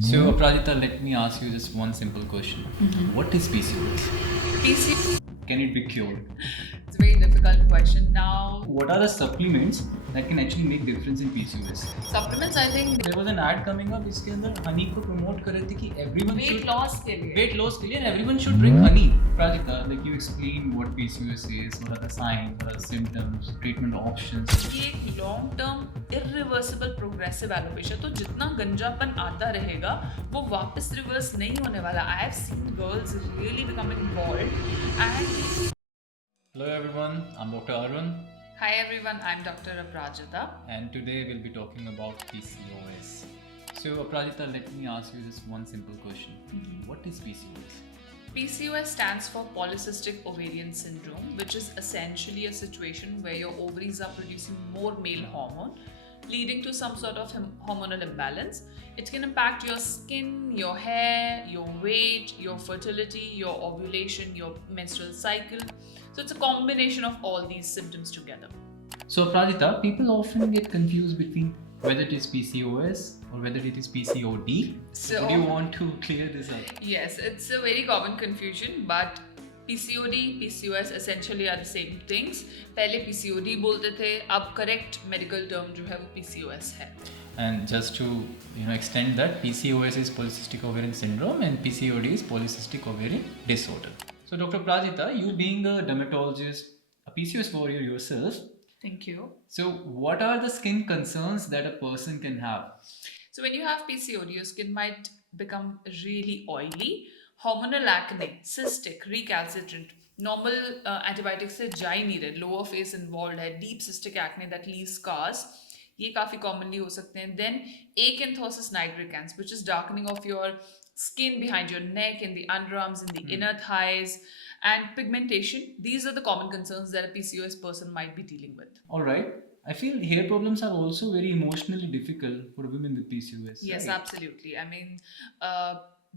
So, Aprajita, let me ask you just one simple question. What is PCOS? PC. Can it be cured? It's a very difficult question. Now, What are the supplements that can actually make difference in PCOS? supplements, I think There was an ad coming up इसके अंदर honey को promote कर रहे थे कि everyone weight should loss के लिए. weight loss के लिए and everyone should drink honey. Prajita, like you explain what PCOS is, what are the signs, what are the symptoms, treatment options. ये एक long term irreversible progressive alopecia, तो जितना गंजापन आता रहेगा वो वापस रिवर्स नहीं होने वाला. I have seen girls really becoming bald and Hello everyone, I'm Dr. Arun hi everyone, I'm Dr. Aprajita. and today we'll be talking about PCOS. So, Aprajita, let me ask you just one simple question. What is PCOS? PCOS stands for polycystic ovarian syndrome, which is essentially a situation where your ovaries are producing more male hormone, leading to some sort of hormonal imbalance. It can impact your skin, your hair, your weight, your fertility, your ovulation, your menstrual cycle. So it's a combination of all these symptoms together. So, Prajita, people often get confused between whether it is PCOS or whether it is PCOD. So- would you want to clear this up? Yes, it's a very common confusion, but PCOD, PCOS essentially are the same things. पहले PCOD बोलते थे, अब correct medical term जो है वो PCOS है. And just to extend that, PCOS is polycystic ovarian syndrome and PCOD is polycystic ovarian disorder. So, Dr. Prajita, you being a dermatologist, a PCOS warrior yourself, Thank you. so what are the skin concerns that a person can have? So when you have PCOD, your skin might become really oily, hormonal acne, cystic, recalcitrant. Normal antibiotics से जा ही नहीं रहे, lower face involved है, deep cystic acne that leaves scars. ये काफ़ी commonly हो सकते हैं. Then acanthosis nigricans, which is darkening of your skin behind your neck, in the underarms, in the inner thighs, and pigmentation. These are the common concerns that a PCOS person might be dealing with. All right. I feel hair problems are also very emotionally difficult for women with PCOS. Yes, right? absolutely. I mean,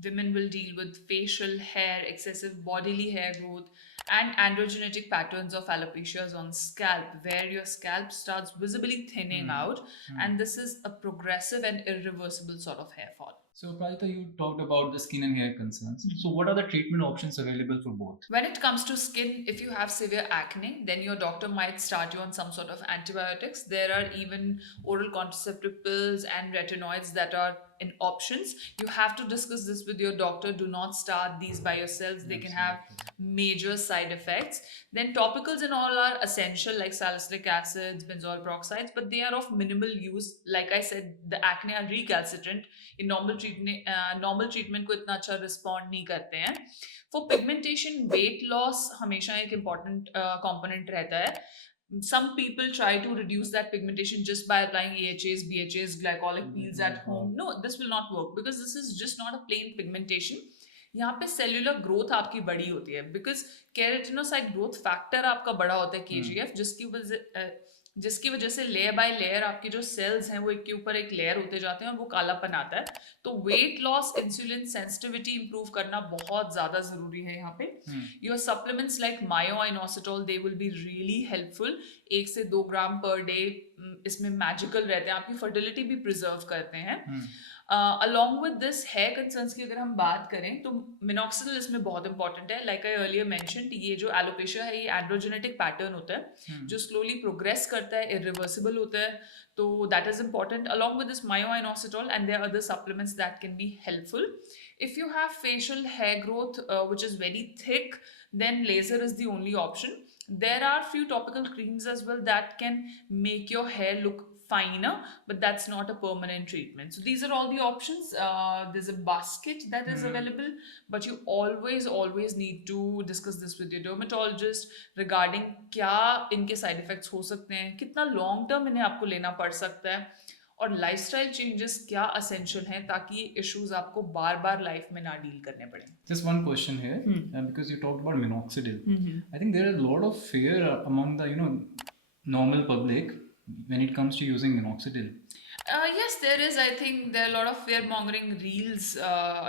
women will deal with facial hair, excessive bodily hair growth, and androgenetic patterns of alopecias on scalp, where your scalp starts visibly thinning out, and this is a progressive and irreversible sort of hair fall. So, Prajita, you talked about the skin and hair concerns. So, what are the treatment options available for both? When it comes to skin, if you have severe acne, then your doctor might start you on some sort of antibiotics. There are even oral contraceptive pills and retinoids that are in options. You have to discuss this with your doctor. Do not start these by yourselves. They can have major side effects. Then topicals and all are essential, like salicylic acids, benzoyl peroxides, but they are of minimal use. Like I said, the acne are recalcitrant. In normal treatment को इतना अच्छा respond नहीं करते हैं. For pigmentation, weight loss हमेशा एक important component रहता है. Some people try to reduce that pigmentation just by applying AHAs, BHAs, glycolic peels at home. No, this will not work because this is just not a plain pigmentation. यहाँ पे cellular growth आपकी बड़ी होती है because keratinocyte growth factor आपका बड़ा होता है KGF, जिसकी वजह से लेयर बाय लेयर आपके जो सेल्स हैं वो एक के ऊपर एक लेयर होते जाते हैं और वो कालापन आता है. तो weight loss, insulin sensitivity improve करना बहुत ज्यादा जरूरी है यहाँ पे. Your supplements like myoinositol they will be really helpful. 1 से 2 ग्राम पर डे इसमें मैजिकल रहते हैं, आपकी फर्टिलिटी भी प्रिजर्व करते हैं. Along with this hair concerns की अगर हम बात करें तो मिनॉक्सिडिल इसमें बहुत इंपॉर्टेंट है. लाइक आई अर्लियर मेंशन्ड, ये जो एलोपेशिया है ये एंड्रोजेनेटिक पैटर्न होता है जो स्लोली प्रोग्रेस करता है, इरिवर्सिबल होता है. तो that is important. Along with this myoinositol and there are other supplements that can be helpful. If you have facial hair growth which is very thick, then laser is the only option. There are few topical creams as well that can make your hair look finer, but that's not a permanent treatment. So these are all the options. There's a basket that is available, but you always need to discuss this with your dermatologist regarding क्या इनके side effects हो सकते हैं, कितना long term इन्हें आपको लेना पड़ सकता है, और लाइफस्टाइल चेंजेस क्या असेंशियल हैं ताकि ये इश्यूज आपको बार बार लाइफ में ना डील करने पड़े. Just one question here, because you talked about minoxidil. I think there is a lot of fear among the normal public when it comes to using minoxidil. Yes, there is. I think there are a lot of fear-mongering reels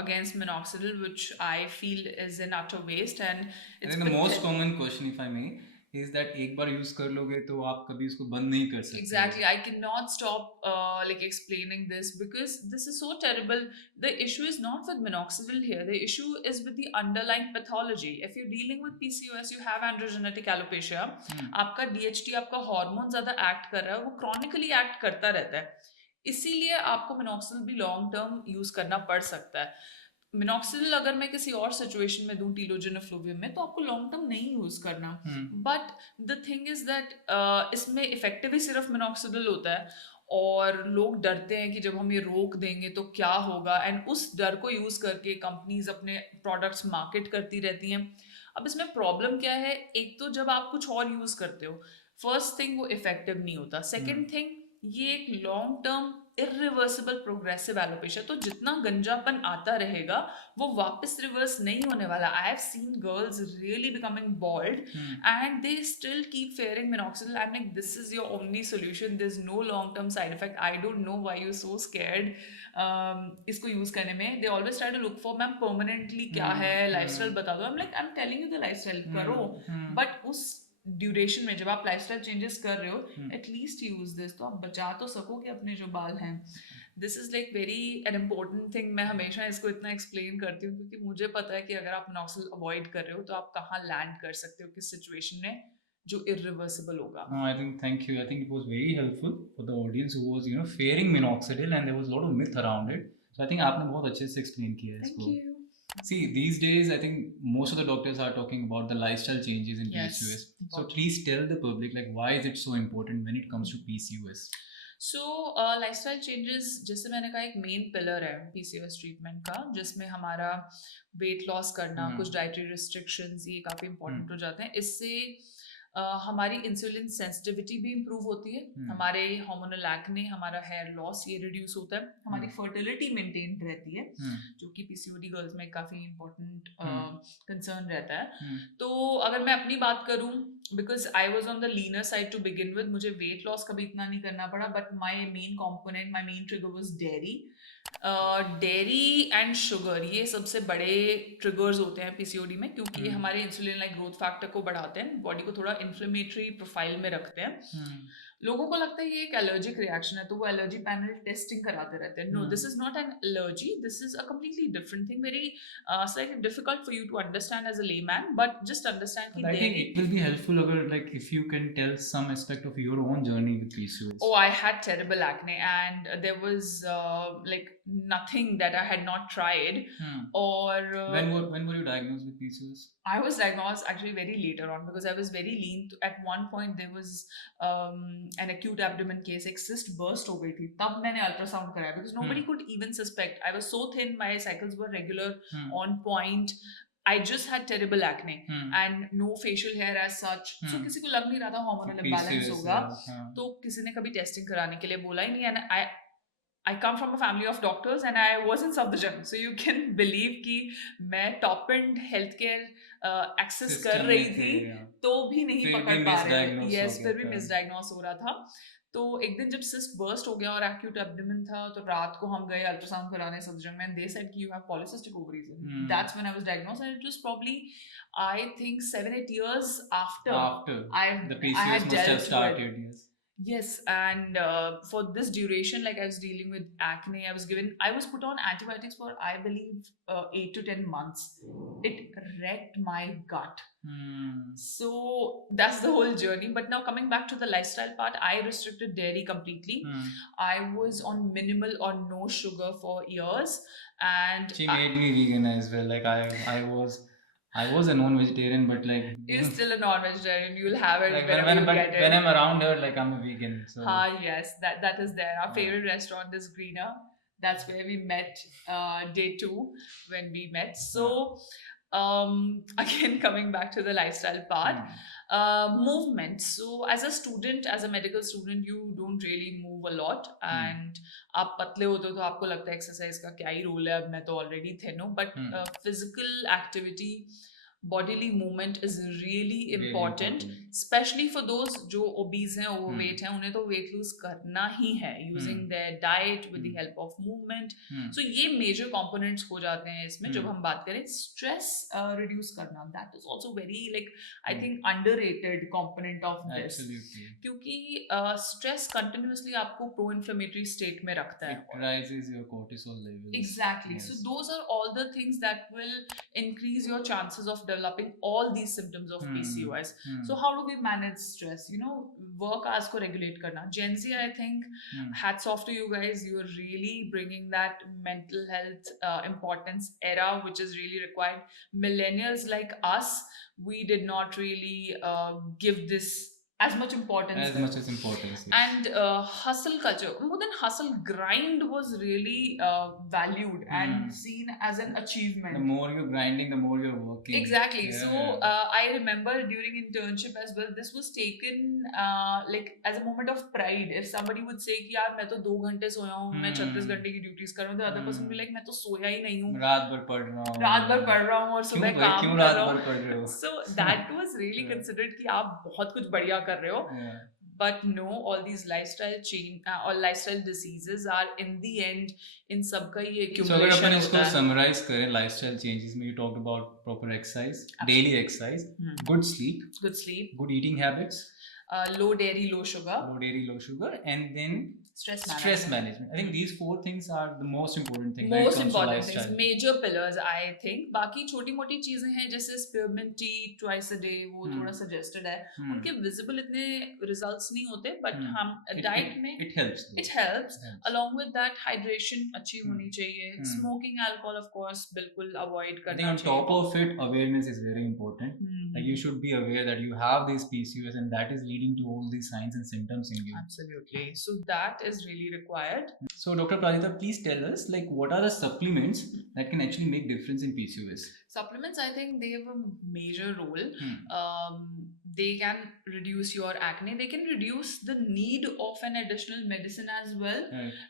against minoxidil, which I feel is an utter waste. And I it's think the most common question, if I may, is that एक बार use कर लोगे तो आप कभी उसको बंद नहीं कर सकते. Exactly. I cannot stop like explaining this because this is so terrible. The issue is not with minoxidil here. The issue is with the underlying pathology. If you're dealing with PCOS, you have androgenetic alopecia. आपका DHT, आपका hormone ज्यादा act कर रहा है, वो chronically act करता रहता है. इसीलिए आपको मिनॉक्सिडिल भी लॉन्ग टर्म यूज करना पड़ सकता है. मिनॉक्सिडिल अगर मैं किसी और सिचुएशन में दूं, टीलोजन एफ्लुवियम में, तो आपको लॉन्ग टर्म नहीं यूज करना. But the thing is that इसमें इफेक्टिव ही सिर्फ मिनॉक्सिडिल होता है और लोग डरते हैं कि जब हम ये रोक देंगे तो क्या होगा, एंड उस डर को यूज करके कंपनीज अपने प्रोडक्ट्स मार्केट करती रहती हैं. अब इसमें प्रॉब्लम क्या है? एक तो जब आप कुछ और यूज करते हो, फर्स्ट थिंग वो इफेक्टिव नहीं होता. सेकेंड थिंग, ये एक long term irreversible progressive alopecia, तो जितना गंजापन आता रहेगा वो वापस रिवर्स नहीं होने वाला. I have seen girls really becoming bald and they still keep fearing minoxidil. I am like, this is your only solution, there is no long term side effect. I don't know why you so scared इसको use करने में. They always try to look for, ma'am permanently क्या है, lifestyle बता दो. I am like, I am telling you the lifestyle करो, but उस duration में जब आप लाइफस्टाइल चेंजेस कर रहे हो, एटलीस्ट यूज दिस, तो आप बचा तो सकोगे अपने जो बाल हैं. This is like very an important thing. मैं हमेशा इसको इतना एक्सप्लेन करती हूँ क्योंकि मुझे पता है कि अगर आप मिनॉक्सिडिल अवॉइड कर रहे हो तो आप कहाँ लैंड कर सकते हो, किस सिचुएशन में जो इरिवर्सिबल होगा. No, I think thank you. I think it was very helpful for the audience who was fearing minoxidil and there was a lot of myth around it. So I think आपने बहुत अच्छे से explain किया है इसको. Thank you. See, these days, I think most of the doctors are talking about the lifestyle changes in Yes, PCOS. So important. please tell the public, like, why is it so important when it comes to PCOS? So lifestyle changes, जैसे मैंने कहा, एक main pillar है PCOS treatment का, जिसमें हमारा weight loss करना, कुछ डाइटरी रिस्ट्रिक्शंस, ये काफ़ी इंपॉर्टेंट हो जाते हैं. इससे हमारी इंसुलिन सेंसिटिविटी भी इम्प्रूव होती है, हमारे हार्मोनल एक्ने, हमारा हेयर लॉस ये रिड्यूस होता है, हमारी फर्टिलिटी मेंटेन रहती है, जो कि पीसीओडी गर्ल्स में काफ़ी इंपॉर्टेंट कंसर्न रहता है. तो अगर मैं अपनी बात करूं, because I was on the leaner side to begin with, मुझे वेट लॉस कभी इतना नहीं करना पड़ा, but my main component, my main trigger was dairy. Dairy and sugar, ये सबसे बड़े ट्रिगर्स होते हैं पीसीओडी में, क्योंकि ये हमारे इंसुलिन लाइक ग्रोथ फैक्टर को बढ़ाते हैं, बॉडी को थोड़ा इन्फ्लेमेटरी प्रोफाइल में रखते हैं. लोगों को लगता है ये एक एलर्जिक रिएक्शन है, तो वो एलर्जी पैनल टेस्टिंग कराते रहते हैं. No, this is not an allergy, this is a completely different thing. Very slightly difficult for you to understand as a layman, but just understand But I think it will be helpful agar, like, if you can tell some aspect of your own journey with PCOS. Oh, I had terrible acne, and there was like nothing that I had not tried. Or when were you diagnosed with PCOS? I was diagnosed actually very later on because I was very lean. At one point there was an acute abdomen case, एक cyst burst हो गई थी, तब मैंने ultrasound कराया because nobody could even suspect. I was so thin, my cycles were regular, on point. I just had terrible acne and no facial hair as such. So किसी को लग नहीं रहा था hormonal imbalance होगा, तो किसी ने कभी टेस्टिंग कराने के लिए बोला ही नहीं. And I come from a family of doctors and I was in Safdarjung, so you can believe कि मैं top end healthcare access कर रही थी, तो भी नहीं पकड़ पा रहे थे. Yes, फिर भी misdiagnose हो रहा था. तो एक दिन जब cyst burst हो गया और acute abdomen था, तो रात को हम गए अल्ट्रासाउंड कराने सफदरजंग में, and they said कि you have polycystic ovaries. That's when I was diagnosed, and it was probably, I think, 7-8 years after the PCOS must have started. Yes, and for this duration, like I was dealing with acne, I was put on antibiotics for, I believe, 8 to 10 months. It wrecked my gut. So that's the whole journey. But now coming back to the lifestyle part, I restricted dairy completely. I was on minimal or no sugar for years, and she made me vegan as well. Like I was a non-vegetarian, but like you're still a non-vegetarian. You'll have it like when I'm around her, like I'm a vegan. So yes, that is there. Our favorite restaurant is Greener. That's where we met day 2 when we met. So again, coming back to the lifestyle part, movement. So as a student, as a medical student, you don't really move a lot, and आप पतले होते हो तो आपको लगता है exercise का क्या ही रोल है, अब मैं तो ऑलरेडी थिन हूँ. But physical activity bodily movement is really Very important, important. especially for those जो obese हैं, overweight हैं, उन्हें तो weight lose करना ही है using their diet with the help of movement. So ये major components हो जाते हैं इसमें जब हम बात करें stress reduce करना. That is also very like I think underrated component of this. Absolutely. क्योंकि stress continuously आपको pro-inflammatory state में रखता है. It rises your cortisol levels. Exactly. Yes. So those are all the things that will increase your chances of developing all these symptoms of PCOS. So how do we manage stress? You know, work hours को regulate करना. Gen Z, I think, hats off to you guys. You are really bringing that mental health importance era, which is really required. Millennials like us, we did not really give this as much importance. As much as importance. Yes. And hustle culture, more than hustle, grind was really valued and seen as an achievement. The more you're grinding, the more you're working. Exactly. Yeah. So I remember during internship as well, this was taken like as a moment of pride. If somebody would say कि यार मैं तो 2 घंटे सोया हूँ, मैं 36 घंटे की duties कर रहा हूँ, the other person will be like मैं तो सोया ही नहीं हूँ, रात भर पढ़ रहा हूँ और सुबह काम कर रहा हूँ. हो? So that was really considered कि आप बहुत कुछ बढ़िया कर रहे हो. Yeah. But no, all these lifestyle change or lifestyle diseases are in the end in सबका ही So अगर accumulation अपन इसको होता है. summarize करें, lifestyle changes में you talked about proper exercise, daily exercise, good sleep, Good sleep, good eating habits, low dairy, low sugar, and then stress management. I think these 4 things are the most important thing when it Most comes to important lifestyle. things, major pillars, I think. बाकी छोटी मोटी चीजें हैं जैसे spearmint tea twice a day, वो थोड़ा suggested है. उनके visible इतने results नहीं होते, but हम diet में it helps. It helps. Along with that, hydration अच्छी होनी चाहिए. Smoking alcohol, of course, बिल्कुल avoid I करना think on चाहिए. top of it, awareness is very important. Like you should be aware that you have these PCOS and that is leading to all these signs and symptoms in you. Absolutely. So that is really required. So Dr. Prajita, please tell us like what are the supplements that can actually make difference in PCOS? Supplements, I think they have a major role. They can reduce your acne. They can reduce the need of an additional medicine as well,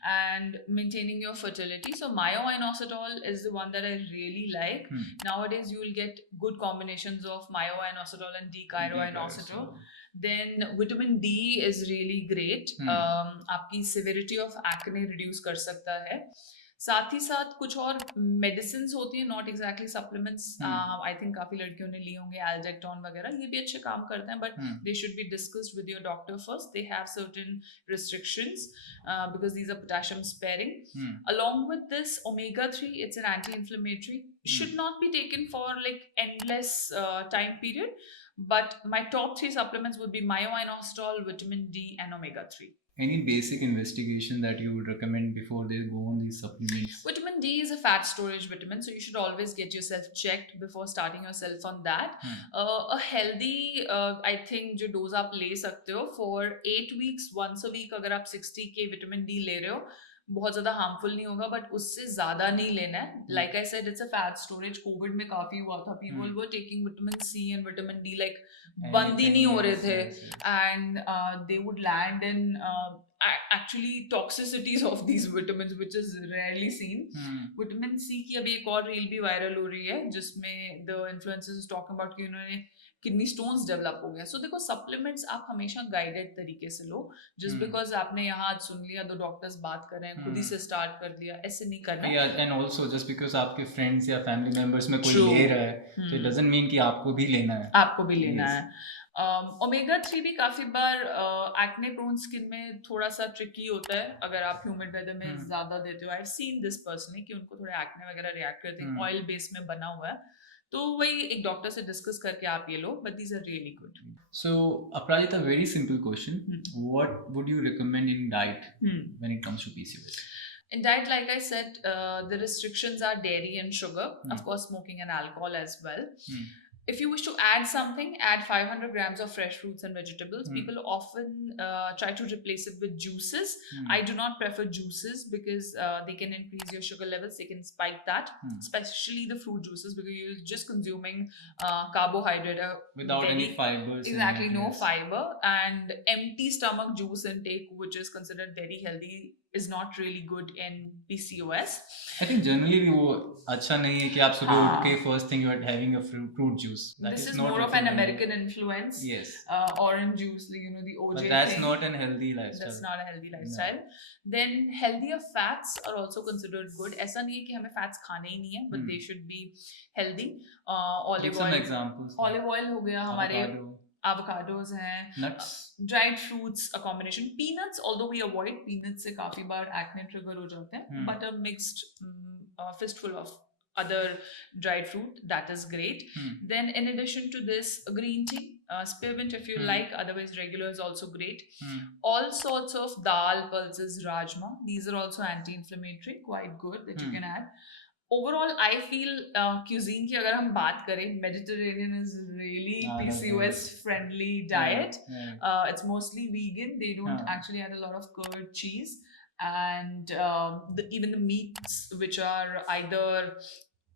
and maintaining your fertility. So myo-inositol is the one that I really like. Nowadays, you will get good combinations of myo-inositol and D-chiro-inositol. Then vitamin D is really great. आपकी severity of acne reduce कर सकता है. साथ ही साथ कुछ और medicines होती हैं, not exactly supplements. I think काफी लड़कियों ने लिए होंगे, एल्जेक्टॉन वगैरह, ये भी अच्छे काम करते हैं, but they should be discussed with your doctor first. They have certain restrictions because these are potassium sparing. Along with this omega 3, it's an anti inflammatory, should not be taken for like endless time period, but my top 3 supplements would be myo-inositol, vitamin D and omega 3. Any basic investigation that you would recommend before they go on these supplements? Vitamin D is a fat storage vitamin, so you should always get yourself checked before starting yourself on that. A healthy, I think, जो dose आप ले सकते हो for 8 weeks, once a week, अगर आप 60 के vitamin D ले रहे हो, बहुत ज्यादा हार्मफुल नहीं होगा, बट उससे ज्यादा नहीं लेना है. Like I said, it's a fat storage. COVID में काफी हुआ था, people were taking vitamin C and vitamin D like बंद ही नहीं हो रहे थे, and they would land in actually toxicities of these vitamins, which is rarely seen. Vitamin C की अभी एक और रील भी वायरल हो रही है जिसमें the influencers is talking about कि उन्होंने किडनी स्टोन्स डेवलप हो गया. सो देखो, सप्लीमेंट्स आप हमेशा गाइडेड तरीके से लो. जस्ट बिकॉज आपने यहाँ आज सुन लिया, 2 डॉक्टर्स बात कर रहे हैं, खुद ही से स्टार्ट कर दिया, ऐसे नहीं करना. एंड ऑल्सो जस्ट बिकॉज आपके फ्रेंड्स या फैमिली मेंबर्स में कोई ले रहा है, तो इट डजंट मीन कि आपको भी लेना है. आपको भी लेना है. ओमेगा 3 भी काफी बार एक्ने प्रोन स्किन में थोड़ा सा ट्रिकी होता है अगर आप ह्यूमिड वेदर में ज्यादा देते हो. आई हैव सीन दिस पर्सनली कि उनको थोड़े एक्ने वगैरह रिएक्ट करते हैं. ऑयल बेस में बना हुआ है, तो वही एक डॉक्टर से डिस्कस करके आप ये लो, but these are really good. So Aprajita, very simple question. What would you recommend in diet when it comes to PCOS? In diet, like I said, the restrictions are dairy and sugar, of course smoking and alcohol as well. If you wish to add something, add 500 grams of fresh fruits and vegetables. People often try to replace it with juices. I do not prefer juices because they can increase your sugar levels. They can spike that, especially the fruit juices, because you're just consuming carbohydrate without any fibers. Exactly, no fiber. And empty stomach juice intake, which is considered very healthy, is not really good in PCOS. I think generally वो अच्छा नहीं है कि आप सुबह उठ के first thing you are having a fruit juice. That This is not more of an recommended. American influence. Yes. Orange juice, the the OJ But that's thing. not an healthy lifestyle. That's not a healthy lifestyle. Then healthier fats are also considered good. ऐसा नहीं है कि हमें fats खाने ही नहीं है, but they should be healthy. Give Olive some oil. examples. Olive oil हो गया हमारे. Avocado. Avocados हैं. Nuts. Dried fruits, a combination. Peanuts, although we avoid peanuts से काफी बार acne trigger हो जाते हैं. But a mixed fistful of other dried fruit, that is great. Then in addition to this, green tea, spearmint if you like, otherwise regular is also great. All sorts of dal, pulses, rajma, these are also anti-inflammatory, quite good that you can add. Overall, I feel cuisine की अगर हम बात करें, Mediterranean is really PCOS friendly diet. It's mostly vegan. They don't actually add a lot of curd, cheese, and even the meats, which are either,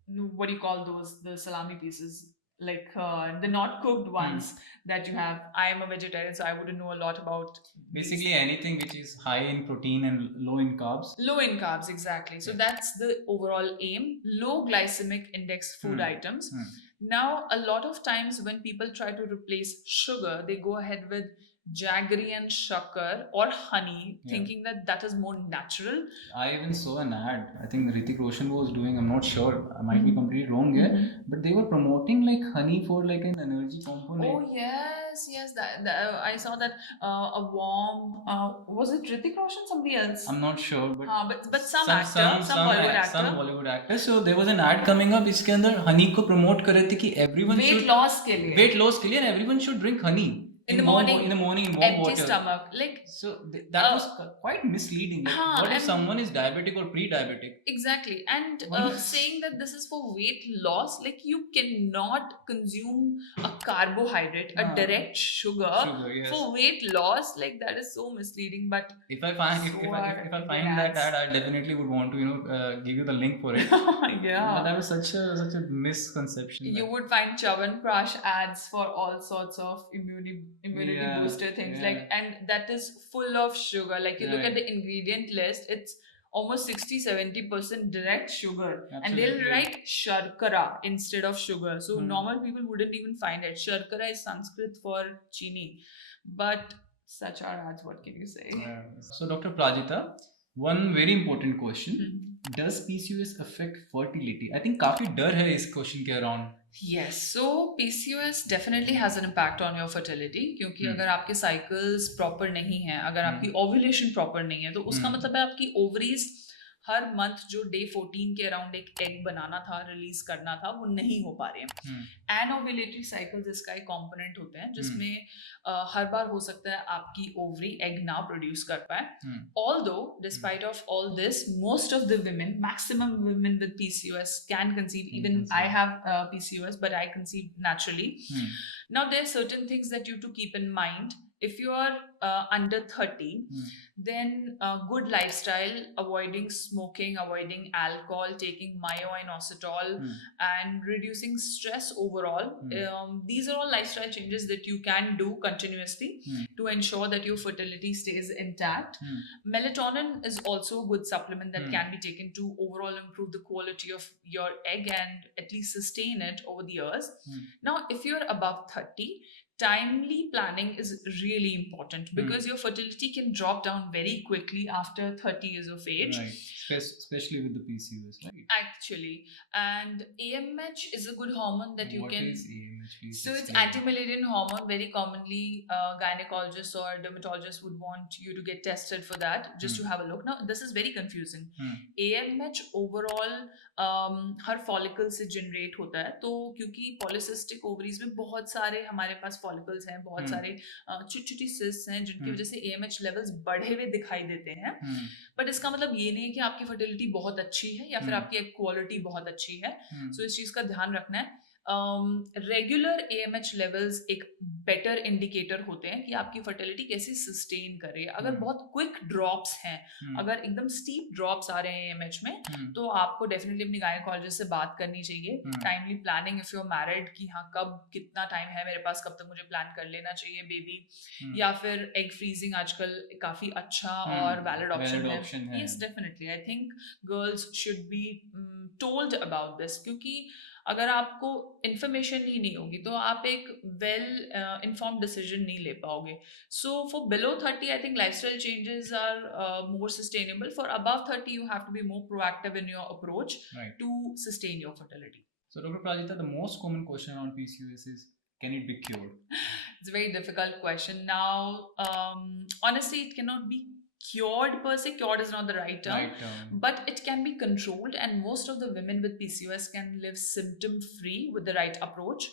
what do you call those, the salami pieces, like the not cooked ones that you have. I am a vegetarian, so I wouldn't know a lot about basically anything which is high in protein and low in carbs. Low in carbs, exactly. So that's the overall aim. Low glycemic index food items. Now, a lot of times when people try to replace sugar, they go ahead with jaggery and shakkar or honey, thinking that that is more natural. I even saw an ad. I think Hrithik Roshan was doing. I'm not sure. I might be completely wrong here, but they were promoting like honey for like an energy component. Oh yes. That I saw that a warm. Was it Hrithik Roshan? Somebody else? I'm not sure, but some actor, some Bollywood actor. Some Bollywood actor. So there was an ad coming up. इसके अंदर honey को promote कर रहे थे कि everyone weight should loss के लिए. Weight loss के लिए and everyone should drink honey. In the morning, in warm empty water. stomach, like so that was quite misleading. Like, what if someone is diabetic or pre-diabetic? Exactly, and saying that this is for weight loss, like you cannot consume a carbohydrate, a direct sugar yes. for weight loss. Like that is so misleading. But if I find if I find that ad, I definitely would want to give you the link for it. Yeah, but that was such a misconception. You would find Chyawanprash ads for all sorts of immunity booster things, like, and that is full of sugar. Like you look at the ingredient list, it's almost 60-70% direct sugar. Absolutely. And they'll write sharkara instead of sugar, so normal people wouldn't even find it. Sharkara is Sanskrit for chini, but such are ads. What can you say? So Dr. Prajita, one very important question. Does PCOS affect fertility? I think काफी डर है इस question के around. Yes, so PCOS definitely has an impact on your fertility, क्योंकि अगर आपके cycles proper नहीं है, अगर आपकी ovulation proper नहीं है, तो उसका मतलब है आपकी ovaries हर मंथ जो डे 14 के अराउंड एक एग बनाना था, रिलीज करना था, वो नहीं हो पा रहे हैं. एनओव्यूलेटरी साइकिल्स इसका एक कंपोनेंट होते हैं जिसमें हर बार हो सकता है आपकी ओवरी एग ना प्रोड्यूस कर पाए. Although despite of all this, most of the women, maximum women with PCOS can conceive. Even I have PCOS, but I conceive naturally. Now there are certain things that you have to keep in mind. If you are under 30, then good lifestyle, avoiding smoking, avoiding alcohol, taking myo-inositol, and reducing stress overall. These are all lifestyle changes that you can do continuously to ensure that your fertility stays intact. Melatonin is also a good supplement that can be taken to overall improve the quality of your egg and at least sustain it over the years. Now, if you're above 30, timely planning is really important, because your fertility can drop down very quickly after 30 years of age. Right. Especially with the PCOS, right? Actually, and AMH is a good hormone that you can. What is AMH? So it's anti-Mullerian hormone. Very commonly, gynecologists or dermatologists would want you to get tested for that, just to have a look. Now, this is very confusing. AMH overall her follicle से generate होता है, तो क्योंकि polycystic ovaries में बहुत सारे हमारे पास follicles हैं, बहुत सारे छोटी छोटी सिस्ट्स हैं, जिनकी वजह से AMH लेवल्स बढ़े हुए दिखाई देते हैं. बट इसका मतलब ये नहीं है कि आपकी फर्टिलिटी बहुत अच्छी है या फिर आपकी क्वालिटी बहुत अच्छी है. सो इस चीज का ध्यान रखना है. रेगुलर AMH लेवल्स एक बेटर इंडिकेटर होते हैं कि आपकी फर्टिलिटी कैसे सस्टेन करे. अगर बहुत क्विक ड्रॉप्स हैं, अगर एकदम स्टीप ड्रॉप्स आ रहे हैं AMH में, तो आपको डेफिनेटली अपनी गायनेकोलॉजिस्ट से बात करनी चाहिए. Timely planning, if you are married, कि हाँ कब कितना टाइम है मेरे पास, कब तक मुझे प्लान कर लेना चाहिए बेबी. या फिर एग फ्रीजिंग आजकल काफी अच्छा और वैलिड ऑप्शन है. Yes, definitely I think girls should be told about this, क्योंकि अगर आपको information ही नहीं होगी तो आप एक well informed decision नहीं ले पाओगे. So for below 30, I think lifestyle changes are more sustainable. For above 30, you have to be more proactive in your approach Right. to sustain your fertility. So, Dr. Prajita, the most common question on PCOS is, can it be cured? It's a very difficult question. Now, honestly, it cannot be cured per se. Cured is not the right term. Right. But it can be controlled, and most of the women with PCOS can live symptom free with the right approach.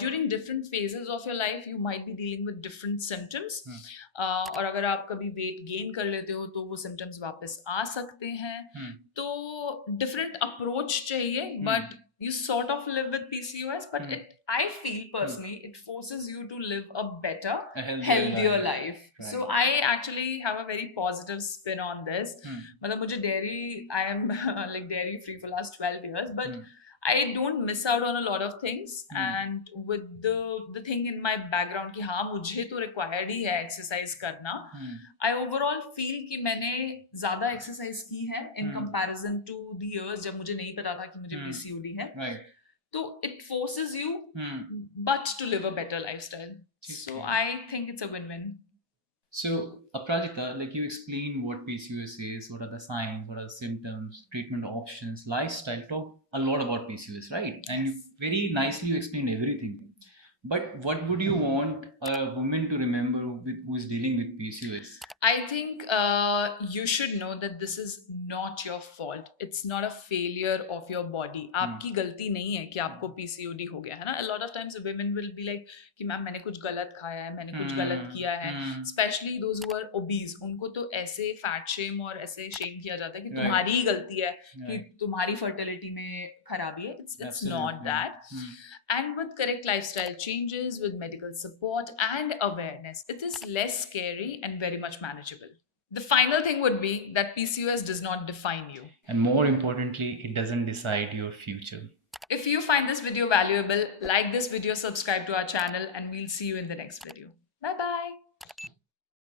During different phases of your life, you might be dealing with different symptoms. और अगर आप कभी weight gain कर लेते हो तो वो symptoms वापस आ सकते हैं. तो different approach चाहिए, but you sort of live with PCOS, but I feel personally it forces you to live a better, healthier life. Right. So I actually have a very positive spin on this. मतलब मुझे dairy, I am like dairy free for last 12 years, but I don't miss out on a lot of things. And with the thing in my background कि हाँ मुझे तो required ही है exercise करना, I overall feel कि मैंने ज़्यादा exercise की है in comparison to the years जब मुझे नहीं पता था कि मुझे PCOD है. Right. So it forces you, but to live a better lifestyle. So I think it's a win-win. So, Aprajita, like you explained what PCOS is, what are the signs, what are the symptoms, treatment options, lifestyle, talk a lot about PCOS, right? And Yes. very nicely you explained everything. But what would you want a woman to remember who is dealing with PCOS? I think you should know that this is not your fault. It's not a failure of your body. आपकी गलती नहीं है कि आपको PCOD हो गया है ना. A lot of times women will be like कि मैम मैंने कुछ गलत खाया है, मैंने कुछ गलत किया है. Especially those who are obese, उनको तो ऐसे fat shame और ऐसे shame किया जाता है कि तुम्हारी ही गलती है कि तुम्हारी fertility में खराबी है. It's not that. And with correct lifestyle changes, with medical support and awareness, it is less scary and very much manageable. The final thing would be that PCOS does not define you. And more importantly, it doesn't decide your future. If you find this video valuable, like this video, subscribe to our channel, and we'll see you in the next video. Bye bye.